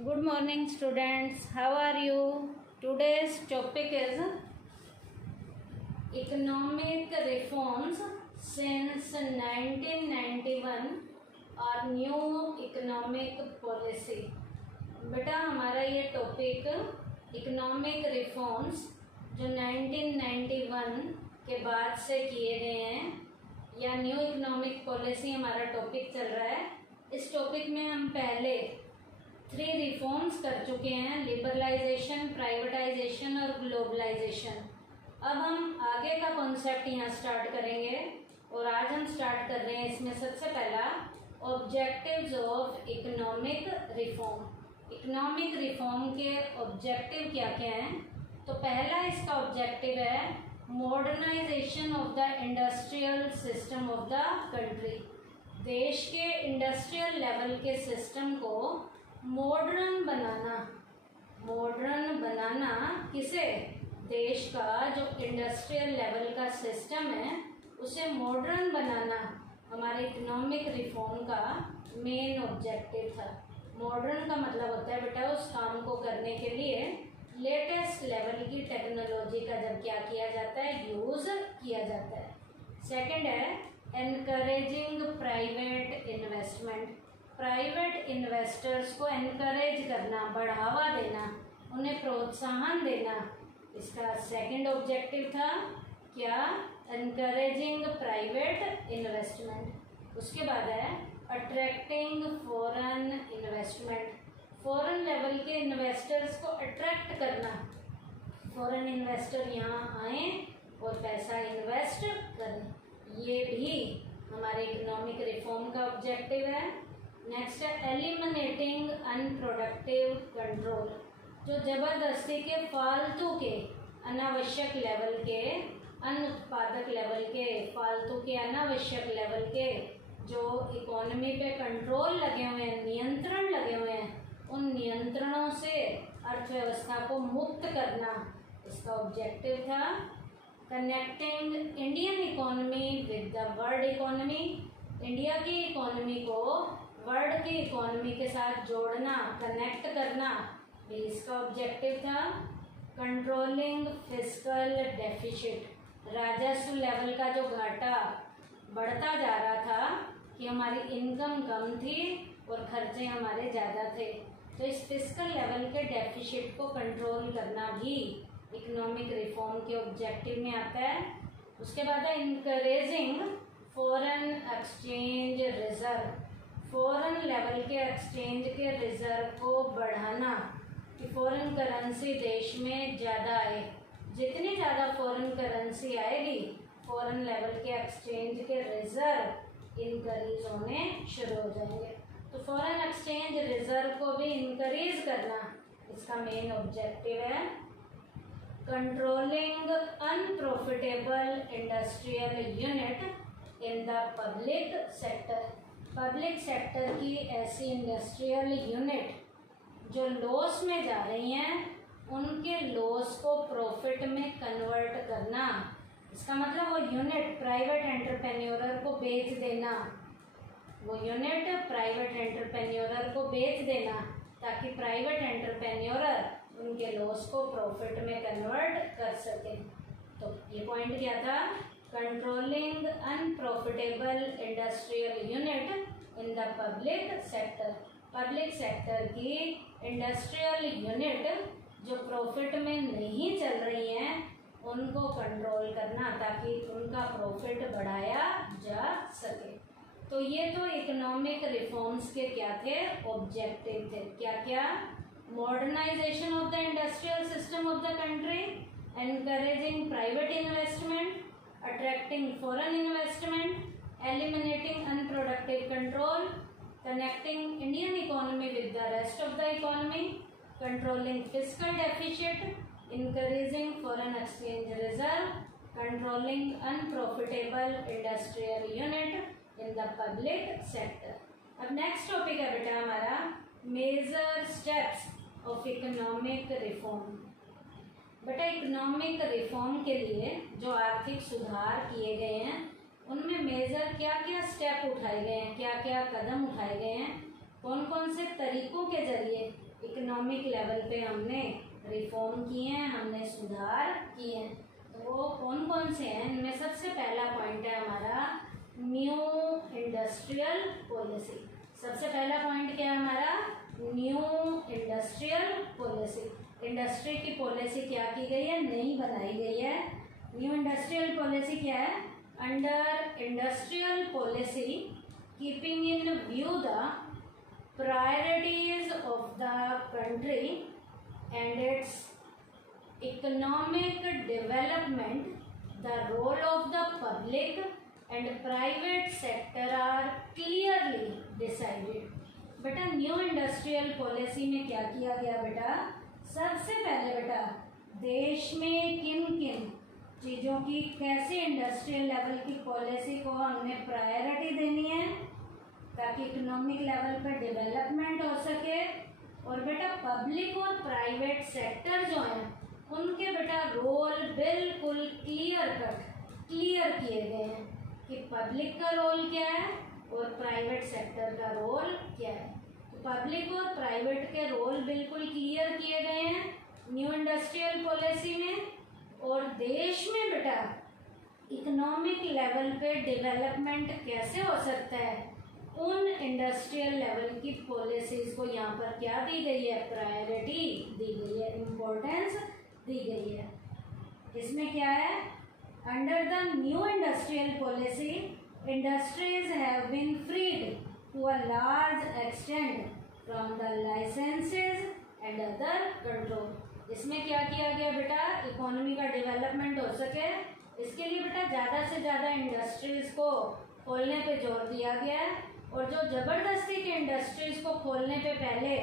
Good morning, students. How are you? Today's topic is economic reforms since 1991 और new economic policy. बेटा हमारा ये topic economic reforms जो 1991 के बाद से किए गए हैं या न्यू इकोनॉमिक पॉलिसी हमारा टॉपिक चल रहा है। इस टॉपिक में हम पहले 3 रिफॉर्म्स कर चुके हैं, लिबरलाइजेशन, प्राइवेटाइजेशन और ग्लोबलाइजेशन। अब हम आगे का कॉन्सेप्ट यहाँ स्टार्ट करेंगे और आज हम स्टार्ट कर रहे हैं इसमें सबसे पहला objectives of economic reform. Economic reform के ऑब्जेक्टिव क्या क्या हैं? तो पहला इसका ऑब्जेक्टिव है modernisation of the industrial system of the country. देश के इंडस्ट्रियल लेवल के सिस्टम को मॉडर्न बनाना किसे? देश का जो इंडस्ट्रियल लेवल का सिस्टम है उसे मॉडर्न बनाना हमारे इकोनॉमिक रिफॉर्म का मेन ऑब्जेक्टिव था। मॉडर्न का मतलब होता है बेटा उस काम को करने के लिए लेटेस्ट लेवल की टेक्नोलॉजी का जब क्या किया जाता है, यूज किया जाता है। सेकंड है encouraging private investment. Private investors को एनकरेज करना, बढ़ावा देना, उन्हें प्रोत्साहन देना, इसका सेकंड ऑब्जेक्टिव था। क्या? Encouraging private investment. उसके बाद है attracting foreign investment. Foreign level के इन्वेस्टर्स को अट्रैक्ट करना, फॉरेन इन्वेस्टर यहाँ आए और पैसा इन्वेस्ट करें, ये भी हमारे इकोनॉमिक रिफॉर्म का ऑब्जेक्टिव है। नेक्स्ट है एलिमिनेटिंग अनप्रोडक्टिव कंट्रोल। जो जबरदस्ती के फालतू के अनावश्यक लेवल के, अनुत्पादक लेवल के, फालतू के अनावश्यक लेवल के जो इकोनॉमी पे कंट्रोल लगे हुए हैं, नियंत्रण लगे हुए हैं, उन नियंत्रणों से अर्थव्यवस्था को मुक्त करना इसका ऑब्जेक्टिव था। Connecting Indian economy with the world economy. India की इकोनॉमी को वर्ल्ड की इकोनॉमी के साथ जोड़ना, कनेक्ट करना भी इसका ऑब्जेक्टिव था। Controlling fiscal deficit. राजस्व लेवल का जो घाटा बढ़ता जा रहा था कि हमारी इनकम कम थी और खर्चे हमारे ज़्यादा थे, तो इस फिस्कल लेवल के डेफिसिट को कंट्रोल करना भी इकोनॉमिक रिफॉर्म के ऑब्जेक्टिव में आता है। उसके बाद है encouraging foreign exchange reserve. Foreign level के एक्सचेंज के रिजर्व को बढ़ाना कि फॉरेन करेंसी देश में ज़्यादा आए। जितनी ज़्यादा फॉरेन करेंसी आएगी, फॉरेन लेवल के एक्सचेंज के रिजर्व इंक्रीज होने शुरू हो जाएंगे। तो फॉरेन एक्सचेंज रिजर्व को भी इंक्रीज करना इसका मेन ऑब्जेक्टिव है। Controlling unprofitable industrial unit in the public sector. Public sector की ऐसी इंडस्ट्रियल यूनिट जो लॉस में जा रही हैं, उनके लॉस को प्रॉफिट में कन्वर्ट करना। इसका मतलब वो यूनिट प्राइवेट एंटरप्रेन्योर को बेच देना, वो यूनिट प्राइवेट एंटरप्रेन्योर को बेच देना ताकि प्राइवेट एंटरप्रेन्योर उनके लॉस को प्रॉफिट में कन्वर्ट कर सके। तो ये पॉइंट क्या था? Controlling unprofitable industrial unit in the public sector. Public sector की इंडस्ट्रियल यूनिट जो प्रॉफिट में नहीं चल रही हैं, उनको कंट्रोल करना ताकि उनका प्रॉफिट बढ़ाया जा सके। तो ये तो इकोनॉमिक रिफॉर्म्स के क्या थे? ऑब्जेक्टिव थे। क्या क्या? Modernisation of the industrial system of the country, encouraging private investment, attracting foreign investment, eliminating unproductive control, connecting Indian economy with the rest of the economy, controlling fiscal deficit, encouraging foreign exchange reserve, controlling unprofitable industrial unit in the public sector। अब next topic है बेटा हमारा major steps of economic reform. बेटा economic reform के लिए जो आर्थिक सुधार किए गए हैं, उनमें मेजर क्या क्या स्टेप उठाए गए हैं, क्या क्या कदम उठाए गए हैं, कौन कौन से तरीकों के जरिए इकोनॉमिक लेवल पे हमने रिफॉर्म किए हैं, हमने सुधार किए हैं। तो वो कौन कौन से हैं? इनमें सबसे पहला पॉइंट है हमारा न्यू इंडस्ट्रियल पॉलिसी। सबसे पहला पॉइंट क्या है हमारा? New industrial policy. इंडस्ट्री की पॉलिसी क्या की गई है? नई बनाई गई है। न्यू इंडस्ट्रियल पॉलिसी क्या है? Under industrial policy keeping in view the priorities of the country and its economic development, the role of the public and private sector are clearly decided। बेटा न्यू इंडस्ट्रियल पॉलिसी में क्या किया गया बेटा? सबसे पहले बेटा देश में किन किन चीज़ों की कैसे इंडस्ट्रियल लेवल की पॉलिसी को हमने प्रायोरिटी देनी है ताकि इकोनॉमिक लेवल पर डेवलपमेंट हो सके। और बेटा पब्लिक और प्राइवेट सेक्टर जो हैं उनके बेटा रोल बिल्कुल क्लियर किए गए हैं कि पब्लिक का रोल क्या है और प्राइवेट सेक्टर का रोल क्या है। तो पब्लिक और प्राइवेट के रोल बिल्कुल क्लियर किए गए हैं न्यू इंडस्ट्रियल पॉलिसी में। और देश में बेटा इकोनॉमिक लेवल पे डेवलपमेंट कैसे हो सकता है, उन इंडस्ट्रियल लेवल की पॉलिसीज को यहाँ पर क्या दी गई है? प्रायोरिटी दी गई है, इम्पोर्टेंस दी गई है। इसमें क्या है? Under the new industrial policy industries have been freed to a large extent from the licences and other control. इसमें क्या किया गया बेटा? इकोनॉमी का डेवलपमेंट हो सके इसके लिए बेटा ज़्यादा से ज़्यादा इंडस्ट्रीज को खोलने पे जोर दिया गया है। और जो ज़बरदस्ती के इंडस्ट्रीज को खोलने पे पहले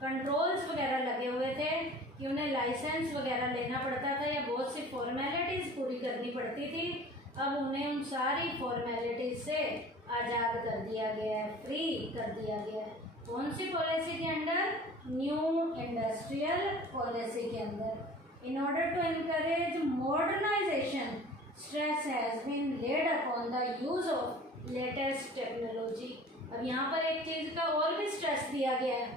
कंट्रोल्स वगैरह लगे हुए थे कि उन्हें लाइसेंस वगैरह लेना पड़ता था या बहुत सी फॉर्मेलिटीज़ पूरी करनी पड़ती थी, अब उन्हें उन सारी फॉर्मेलिटीज़ से आज़ाद कर दिया गया है, फ्री कर दिया गया है। कौन सी पॉलिसी के अंडर? न्यू इंडस्ट्रियल पॉलिसी के अंदर। In order to encourage modernisation stress has been laid upon the use of latest technology. अब यहाँ पर एक चीज़ का और भी स्ट्रेस दिया गया है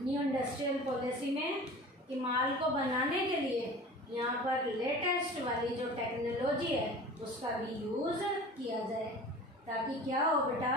न्यू इंडस्ट्रियल पॉलिसी में कि माल को बनाने के लिए यहाँ पर लेटेस्ट वाली जो टेक्नोलॉजी है उसका भी यूज़ किया जाए ताकि क्या हो बेटा,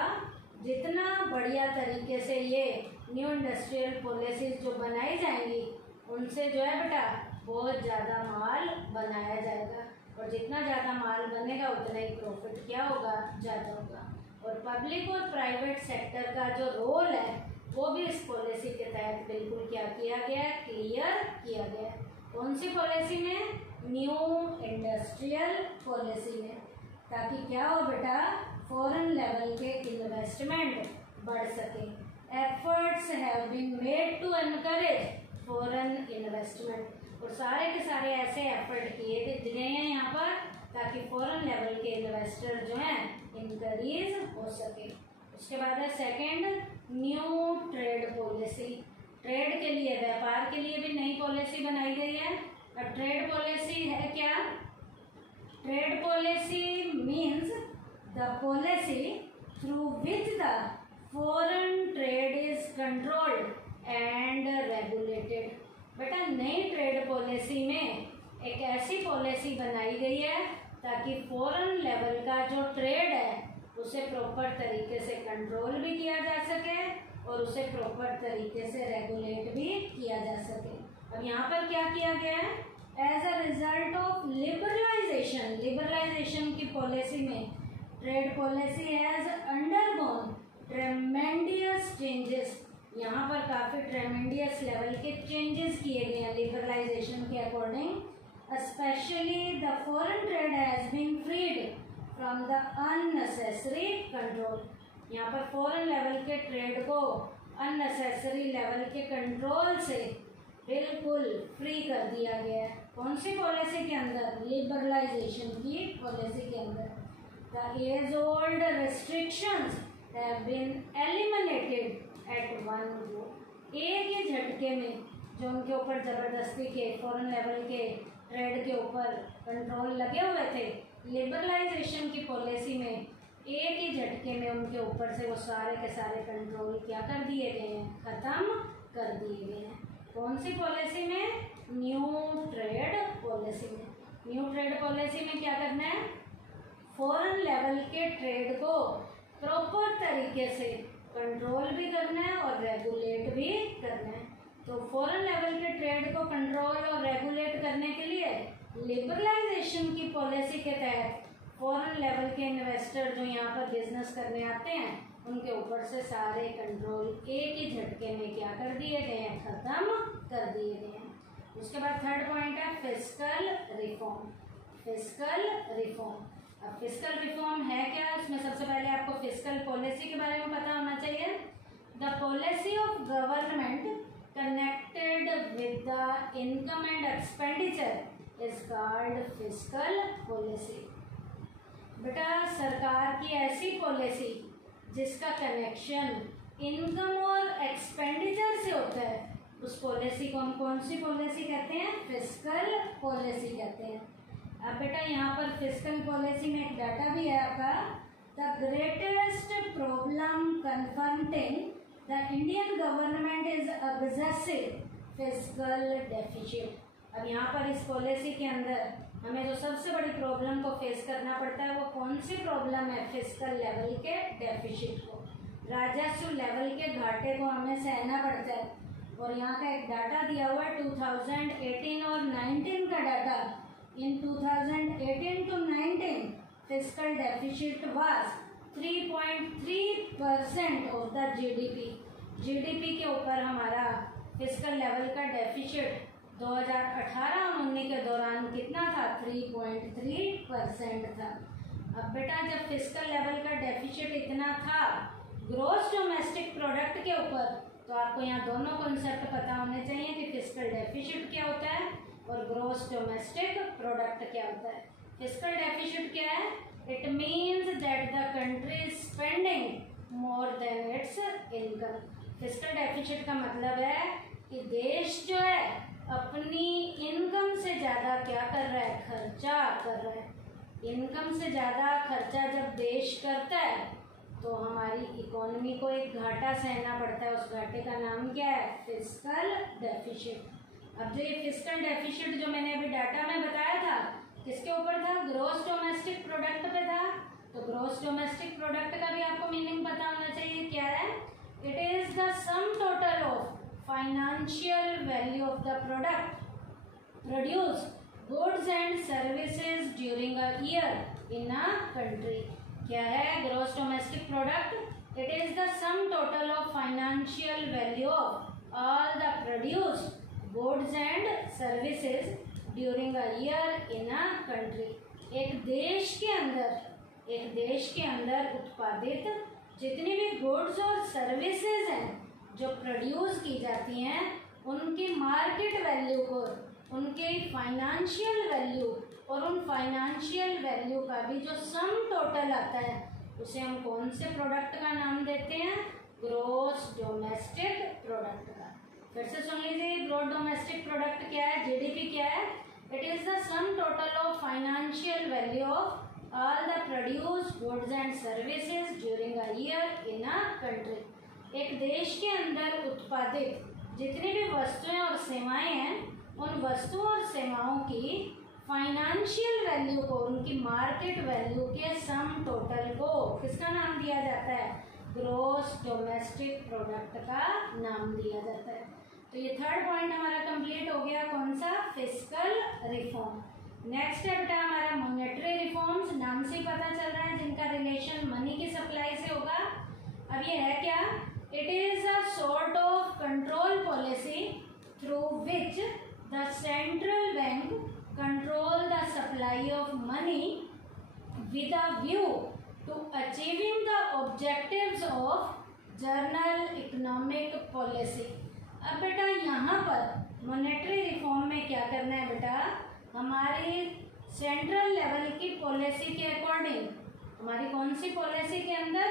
जितना बढ़िया तरीके से ये न्यू इंडस्ट्रियल पॉलिसीज जो बनाई जाएंगी उनसे जो है बेटा बहुत ज़्यादा माल बनाया जाएगा और जितना ज़्यादा माल बनेगा उतना ही प्रॉफिट क्या होगा? ज़्यादा होगा। और पब्लिक और प्राइवेट सेक्टर का जो रोल है वो भी इस पॉलिसी के तहत बिल्कुल क्या किया गया? क्लियर किया गया। कौन सी पॉलिसी में? न्यू इंडस्ट्रियल पॉलिसी में, ताकि क्या हो बेटा, फॉरेन लेवल के इन्वेस्टमेंट बढ़ सके। Efforts have been made to encourage foreign investment, और सारे के सारे ऐसे एफर्ट किए गए हैं यहाँ पर ताकि फॉरेन लेवल के इन्वेस्टर जो हैं इंक्रीज हो सके। उसके बाद है second, new trade policy. Trade के लिए, व्यापार के लिए भी नई पॉलिसी बनाई गई है। अब ट्रेड पॉलिसी है क्या? Trade policy means the policy through which the foreign trade is controlled and regulated. बेटा नई ट्रेड पॉलिसी में एक ऐसी पॉलिसी बनाई गई है ताकि फॉरेन लेवल का जो ट्रेड है उसे प्रॉपर तरीके से कंट्रोल भी किया जा सके और उसे प्रॉपर तरीके से रेगुलेट भी किया जा सके। अब यहाँ पर क्या किया गया है? As a result of liberalisation, liberalisation की पॉलिसी में trade policy has undergone tremendous changes. यहाँ पर काफ़ी ट्रेमेंडियस लेवल के चेंजेस किए गए हैं लिबरलाइजेशन के according. Specially the foreign trade has been freed from the unnecessary control. यहाँ पर फॉरेन लेवल के ट्रेड को अननेसेसरी लेवल के कंट्रोल से बिल्कुल फ्री कर दिया गया है। कौन सी पॉलिसी के अंदर? लिबरलाइजेशन की पॉलिसी के अंदर। The age old restrictions have been eliminated at one go. एक ही झटके में जो उनके ऊपर ज़बरदस्ती के फॉरेन लेवल के ट्रेड के ऊपर कंट्रोल लगे हुए थे, लिबरलाइजेशन की पॉलिसी में एक ही झटके में उनके ऊपर से वो सारे के सारे कंट्रोल क्या कर दिए गए हैं? ख़त्म कर दिए गए हैं। कौन सी पॉलिसी में? न्यू ट्रेड पॉलिसी में। न्यू ट्रेड पॉलिसी में क्या करना है? फॉरेन लेवल के ट्रेड को प्रॉपर तरीके से कंट्रोल भी करना है और रेगुलेट भी करना है। तो फॉरेन लेवल के ट्रेड को कंट्रोल और रेगुलेट करने के लिए लिबरलाइजेशन की पॉलिसी के तहत फॉरेन लेवल के इन्वेस्टर जो यहाँ पर बिजनेस करने आते हैं उनके ऊपर से सारे कंट्रोल एक ही झटके में क्या कर दिए गए हैं? खत्म कर दिए गए हैं। उसके बाद थर्ड पॉइंट है फिस्कल रिफॉर्म। फिस्कल रिफॉर्म, अब फिस्कल रिफॉर्म है क्या? उसमें सबसे पहले आपको फिस्कल पॉलिसी के बारे में पता होना चाहिए। The policy of government connected with the income and expenditure is called fiscal policy. बेटा सरकार की ऐसी पॉलिसी जिसका कनेक्शन इनकम और एक्सपेंडिचर से होता है उस पॉलिसी को हम कौन सी पॉलिसी कहते हैं? फिस्कल पॉलिसी कहते हैं। अब बेटा यहाँ पर फिस्कल पॉलिसी में एक डाटा भी है आपका, the greatest problem confronting the Indian government is excessive fiscal deficit. अब यहाँ पर इस पॉलिसी के अंदर हमें जो सबसे बड़ी प्रॉब्लम को फेस करना पड़ता है वो कौन सी प्रॉब्लम है? फिस्कल लेवल के डेफिसिट को, राजस्व लेवल के घाटे को हमें सहना पड़ता है। और यहाँ का एक डाटा दिया हुआ है 2018 और 19 का data. In 2018 to 19 fiscal deficit was 3.3% of the GDP. GDP के ऊपर हमारा फिस्कल लेवल का डेफिसिट 2018 और 19 के दौरान कितना था? 3.3% था। अब बेटा जब फिस्कल लेवल का डेफिसिट इतना था ग्रॉस डोमेस्टिक प्रोडक्ट के ऊपर, तो आपको यहाँ दोनों कॉन्सेप्ट पता होने चाहिए कि फिस्कल डेफिसिट क्या होता है और ग्रॉस डोमेस्टिक प्रोडक्ट क्या होता है। फिस्कल डेफिसिट क्या है? It means that the country is spending more than it's income. Fiscal deficit का मतलब है कि देश जो है अपनी इनकम से ज़्यादा क्या कर रहा है? खर्चा कर रहा है। इनकम से ज़्यादा खर्चा जब देश करता है तो हमारी इकोनॉमी को एक घाटा सहना पड़ता है। उस घाटे का नाम क्या है? Fiscal deficit. अब जो ये फिस्कल डेफिसिट जो मैंने अभी डाटा में बताया था किसके ऊपर था? ग्रॉस डोमेस्टिक प्रोडक्ट पे था। तो ग्रॉस डोमेस्टिक प्रोडक्ट का भी आपको मीनिंग पता होना चाहिए क्या है? It is the sum total of financial value of the product produce goods and services during a year in a country. क्या है gross domestic product? It is the sum total of financial value of all the produced goods and services during a year in a country. एक देश के अंदर उत्पादित जितनी भी goods और सर्विसेज हैं जो प्रोड्यूस की जाती हैं उनकी मार्केट वैल्यू को, उनके फाइनेंशियल वैल्यू और उन फाइनेंशियल वैल्यू का भी जो सम टोटल आता है उसे हम कौन से प्रोडक्ट का नाम देते हैं? ग्रॉस डोमेस्टिक प्रोडक्ट का। फिर से सुन लीजिए, ग्रॉस डोमेस्टिक प्रोडक्ट क्या है? जीडीपी क्या है? It is the sum total of financial value of all the produced goods and services during a year in a country. एक देश के अंदर उत्पादित जितनी भी वस्तुएं और सेवाएं हैं उन वस्तुओं और सेवाओं की फाइनेंशियल वैल्यू को, उनकी मार्केट वैल्यू के सम टोटल को किसका नाम दिया जाता है? ग्रॉस डोमेस्टिक प्रोडक्ट का नाम दिया जाता है। तो ये थर्ड पॉइंट हमारा कंप्लीट हो गया। कौन सा? Fiscal reform. नेक्स्ट है बेटा हमारा मॉनेटरी रिफॉर्म्स। नाम से ही पता चल रहा है जिनका रिलेशन मनी की सप्लाई से होगा। अब ये है क्या? It is a sort of control policy through which the central bank control the supply of money with a view to achieving the objectives of general economic policy। अब बेटा यहाँ पर मॉनेटरी रिफॉर्म में क्या करना है बेटा? हमारी सेंट्रल लेवल की पॉलिसी के अकॉर्डिंग, हमारी कौन सी पॉलिसी के अंदर?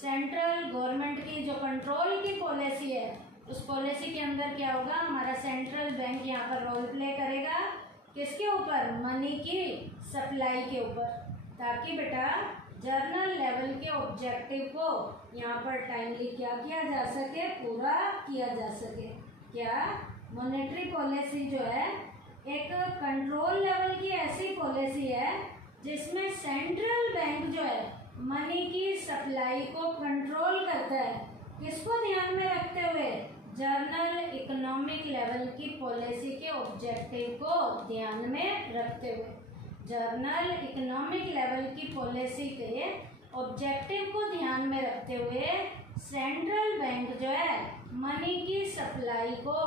सेंट्रल गवर्नमेंट की जो कंट्रोल की पॉलिसी है उस पॉलिसी के अंदर क्या होगा? हमारा सेंट्रल बैंक यहाँ पर रोल प्ले करेगा किसके ऊपर? मनी की सप्लाई के ऊपर, ताकि बेटा जर्नल लेवल के ऑब्जेक्टिव को यहाँ पर टाइमली क्या किया जा सके, पूरा किया जा सके। क्या मॉनेटरी पॉलिसी जो है एक कंट्रोल लेवल की ऐसी पॉलिसी है जिसमें सेंट्रल बैंक जो है मनी की सप्लाई को कंट्रोल करता है। किसको ध्यान में रखते हुए? जनरल इकोनॉमिक लेवल की पॉलिसी के ऑब्जेक्टिव को ध्यान में रखते हुए, जनरल इकोनॉमिक लेवल की पॉलिसी के ऑब्जेक्टिव को ध्यान में रखते हुए सेंट्रल बैंक जो है मनी की सप्लाई को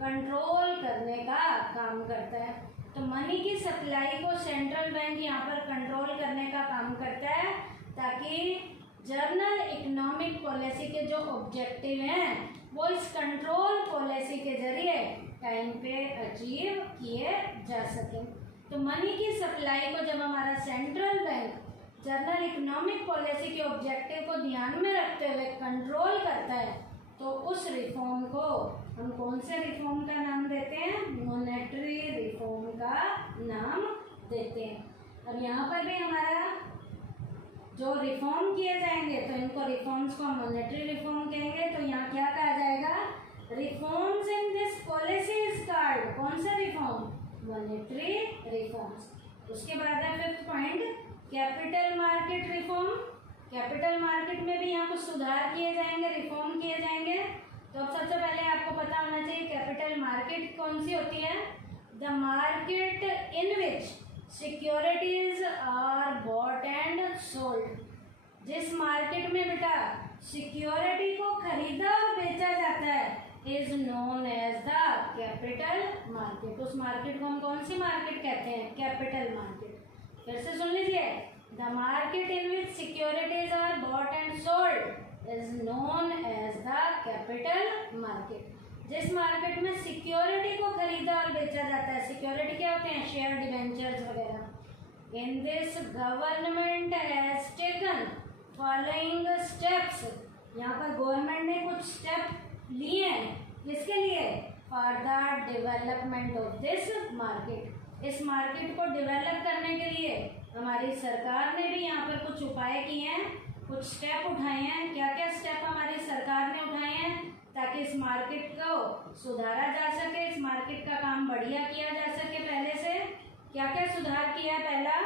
कंट्रोल करने का काम करता है। तो मनी की सप्लाई को सेंट्रल बैंक यहाँ पर कंट्रोल करने का काम करता है ताकि जनरल इकोनॉमिक पॉलिसी के जो ऑब्जेक्टिव हैं वो इस कंट्रोल पॉलिसी के जरिए टाइम पे अचीव किए जा सकें। तो मनी की सप्लाई को जब हमारा central bank general economic policy के ऑब्जेक्टिव को ध्यान में रखते हुए कंट्रोल करता है तो उस रिफॉर्म को हम कौन से रिफॉर्म का नाम देते हैं? मॉनेटरी रिफॉर्म का नाम देते हैं। और यहाँ पर भी हमारा जो रिफॉर्म किए जाएंगे तो इनको रिफॉर्म्स को मॉनेटरी रिफॉर्म कहेंगे। तो यहाँ क्या कहा जाएगा? Reforms in this policy is called, कौन सा रिफॉर्म? Monetary reforms. उसके बाद है 5th point, capital market reform. Capital market में भी यहाँ कुछ सुधार किए जाएंगे, रिफॉर्म किए जाएंगे। तो अब सबसे पहले आपको पता होना चाहिए कैपिटल मार्केट कौन सी होती है? The market in which securities are bought and sold. जिस मार्केट में बेटा सिक्योरिटी को खरीदा और बेचा जाता है is known as the capital market. उस मार्केट को हम कौन सी मार्केट कहते हैं? Capital market. फिर से सुन लीजिए, the market in which securities are bought and sold is known as the capital market. जिस मार्केट में सिक्योरिटी को खरीदा और बेचा जाता है, सिक्योरिटी क्या होते हैं? शेयर, डिबेंचर्स वगैरह। In this government has taken following steps. यहाँ पर गवर्नमेंट ने कुछ स्टेप लिए हैं, किसके लिए? For the development of this market. इस मार्केट को डेवलप करने के लिए हमारी सरकार ने भी यहाँ पर कुछ उपाय किए हैं, कुछ स्टेप उठाए हैं। क्या क्या स्टेप हमारी सरकार ने उठाए हैं ताकि इस मार्केट को सुधारा जा सके, इस मार्केट का काम बढ़िया किया जा सके? पहले से क्या क्या सुधार किया है? पहला,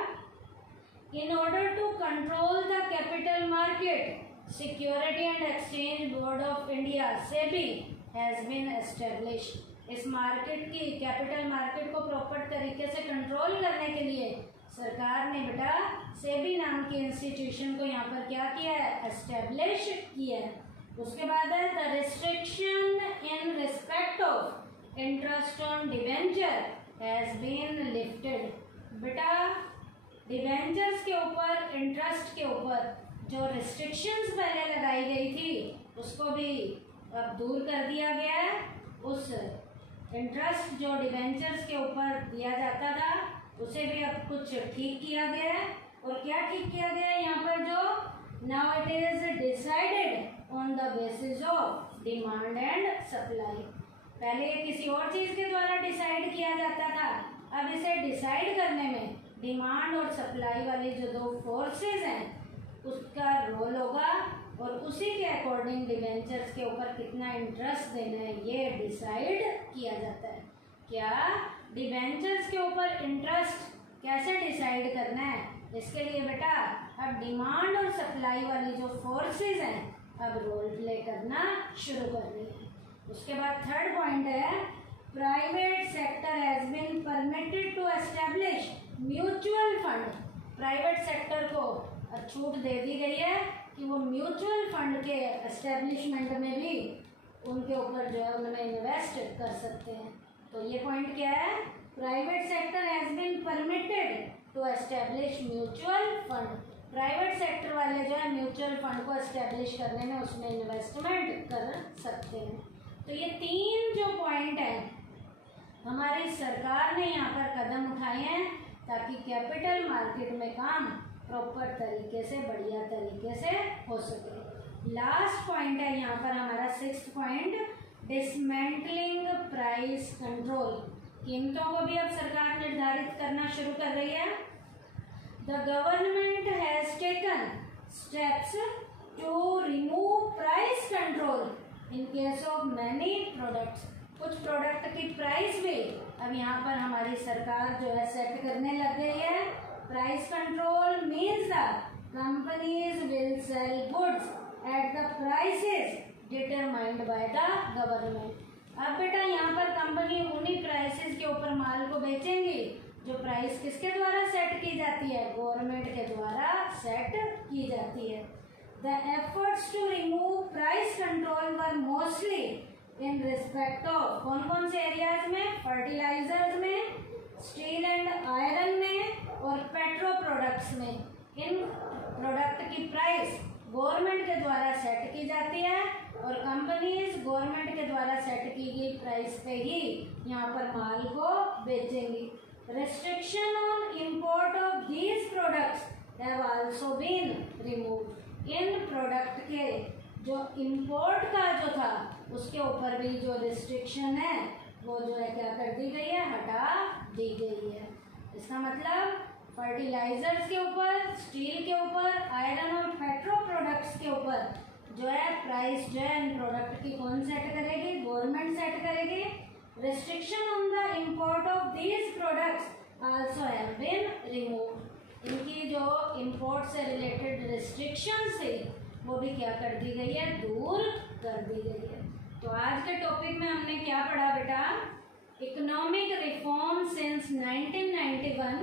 in order to control the capital market security and exchange board of India SEBI has been established. इस मार्केट की, कैपिटल मार्केट को प्रॉपर तरीके से कंट्रोल करने के लिए सरकार ने बेटा सेबी नाम की इंस्टीट्यूशन को यहाँ पर क्या किया है? एस्टेब्लिश किया है। उसके बाद है the restriction in respect of interest on debenture has been lifted. बेटा डिवेंचर्स के ऊपर, इंटरेस्ट के ऊपर जो रिस्ट्रिक्शंस पहले लगाई गई थी उसको भी अब दूर कर दिया गया है। उस इंटरेस्ट जो डिवेंचर्स के ऊपर दिया जाता था उसे भी अब कुछ ठीक किया गया है। और क्या ठीक किया गया है यहाँ पर? जो now it is decided on the basis of demand and supply. पहले ये किसी और चीज के द्वारा डिसाइड किया जाता था, अब इसे डिसाइड करने में डिमांड और सप्लाई वाली जो दो फोर्सेस हैं उसका रोल होगा और उसी के अकॉर्डिंग डिवेंचर्स के ऊपर कितना इंटरेस्ट देना है ये डिसाइड किया जाता है। क्या डिवेंचर्स के ऊपर इंटरेस्ट कैसे डिसाइड करना है? इसके लिए बेटा अब डिमांड और सप्लाई वाली जो फोर्सेस हैं अब रोल प्ले करना शुरू कर रही है। उसके बाद 3rd पॉइंट है, private sector has been permitted to establish mutual fund. Private sector को छूट दे दी गई है कि वो म्यूचुअल फंड के एस्टेब्लिशमेंट में भी उनके ऊपर जो है उनमें इन्वेस्ट कर सकते हैं। तो ये पॉइंट क्या है? Private sector has been permitted to establish mutual fund. Private sector वाले जो है म्यूचुअल फंड को एस्टेब्लिश करने में उसमें इन्वेस्टमेंट कर सकते हैं। तो ये 3 जो पॉइंट हैं हमारी सरकार ने यहाँ पर कदम उठाए हैं ताकि कैपिटल मार्केट में काम प्रॉपर तरीके से, बढ़िया तरीके से हो सके। लास्ट पॉइंट है यहाँ पर हमारा 6th point, dismantling price control. कीमतों को भी अब सरकार निर्धारित करना शुरू कर रही है। The government has taken steps to remove price control in case of many products. कुछ प्रोडक्ट की प्राइस भी अब यहाँ पर हमारी सरकार जो है सेट करने लग गई है. Price control means the companies will sell goods at the prices determined by the government. अब बेटा यहाँ पर कंपनी उन्हीं प्राइसेस के ऊपर माल को बेचेंगी जो प्राइस किसके द्वारा सेट की जाती है, गवर्नमेंट के द्वारा सेट की जाती है. The efforts to remove price control were mostly in respect of कौन कौन से एरियाज में, फर्टिलाइजर्स में, स्टील एंड आयरन में और पेट्रो प्रोडक्ट्स में. इन प्रोडक्ट की प्राइस गवर्नमेंट के द्वारा सेट की जाती है और कंपनीज गवर्नमेंट के द्वारा सेट की गई प्राइस पे ही यहाँ पर माल को बेचेंगी. Restriction on import of these products have also been removed. In product के जो इंपोर्ट का जो था उसके ऊपर भी जो रिस्ट्रिक्शन है वो जो है क्या कर दी गई है, हटा दी गई है. इसका मतलब फर्टिलाइजर्स के ऊपर, स्टील के ऊपर, आयरन और पेट्रो प्रोडक्ट्स के ऊपर जो है प्राइस जो है इन प्रोडक्ट की कौन सेट करेगी, गवर्नमेंट सेट करेगी. Restriction on the import of these products also have been removed. इनकी जो import से related restrictions थे वो भी क्या कर दी गई है, दूर कर दी गई है. तो आज के टॉपिक में हमने क्या पढ़ा बेटा, इकोनॉमिक रिफॉर्म सिंस 1991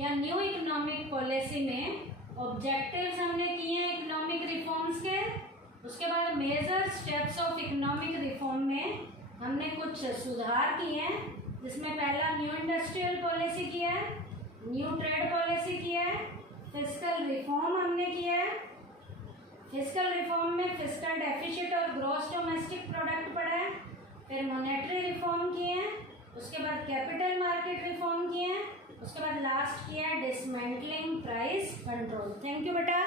या न्यू इकोनॉमिक पॉलिसी में ऑब्जेक्टिव्स हमने किए हैं इकोनॉमिक रिफॉर्म्स के. उसके बाद major steps of economic reform में हमने कुछ सुधार किए हैं, जिसमें पहला न्यू इंडस्ट्रियल पॉलिसी किया है, न्यू ट्रेड पॉलिसी किया है, फिस्कल रिफॉर्म हमने किया है. फिस्कल रिफॉर्म में फिस्कल डेफिसिट और ग्रॉस डोमेस्टिक प्रोडक्ट पढ़ा है. फिर मॉनेटरी रिफॉर्म किए हैं, उसके बाद कैपिटल मार्केट रिफॉर्म किए हैं, उसके बाद लास्ट किया है dismantling price control. Thank you बेटा.